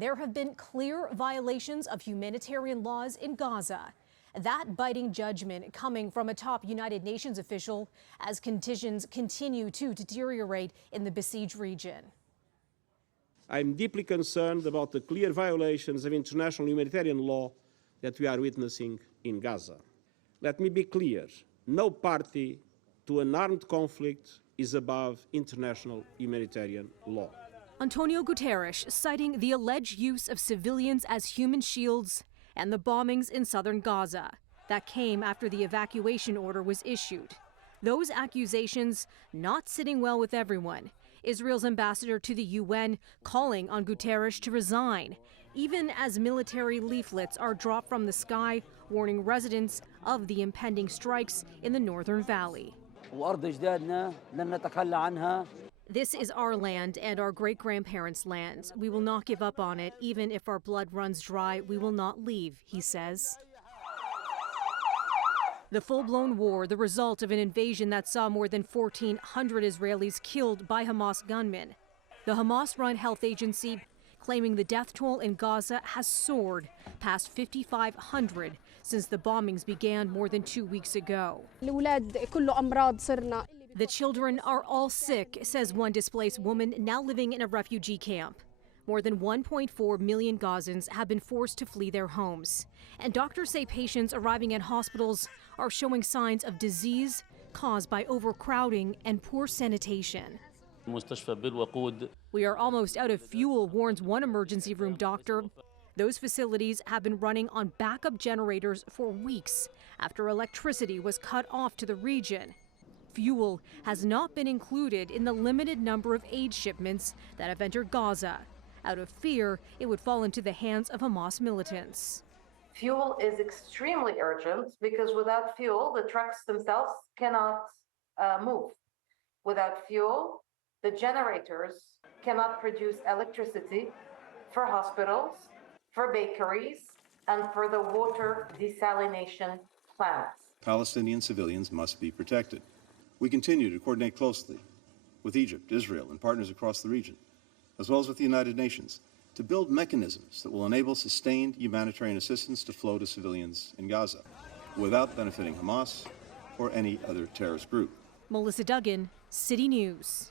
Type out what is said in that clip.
there have been clear violations of humanitarian laws in Gaza. That biting judgment coming from a top United Nations official as conditions continue to deteriorate in the besieged region. I'm deeply concerned about the clear violations of international humanitarian law that we are witnessing in Gaza. Let me be clear, no party to an armed conflict is above international humanitarian law. Antonio Guterres citing the alleged use of civilians as human shields and the bombings in southern Gaza that came after the evacuation order was issued. Those accusations not sitting well with everyone. Israel's ambassador to the UN calling on Guterres to resign, even as military leaflets are dropped from the sky warning residents of the impending strikes in the northern valley. This is our land and our great-grandparents' land. We will not give up on it. Even if our blood runs dry, we will not leave, he says. The full-blown war, the result of an invasion that saw more than 1,400 Israelis killed by Hamas gunmen. The Hamas-run health agency claiming the death toll in Gaza has soared past 5,500 since the bombings began more than 2 weeks ago. The children are all sick, says one displaced woman now living in a refugee camp. More than 1.4 million Gazans have been forced to flee their homes. And doctors say patients arriving at hospitals are showing signs of disease caused by overcrowding and poor sanitation. We are almost out of fuel, warns one emergency room doctor. Those facilities have been running on backup generators for weeks after electricity was cut off to the region. Fuel has not been included in the limited number of aid shipments that have entered Gaza. Out of fear, it would fall into the hands of Hamas militants. Fuel is extremely urgent because without fuel, the trucks themselves cannot move. Without fuel, the generators cannot produce electricity for hospitals, for bakeries, and for the water desalination plants. Palestinian civilians must be protected. We continue to coordinate closely with Egypt, Israel, and partners across the region, as well as with the United Nations, to build mechanisms that will enable sustained humanitarian assistance to flow to civilians in Gaza, without benefiting Hamas or any other terrorist group. Melissa Duggan, City News.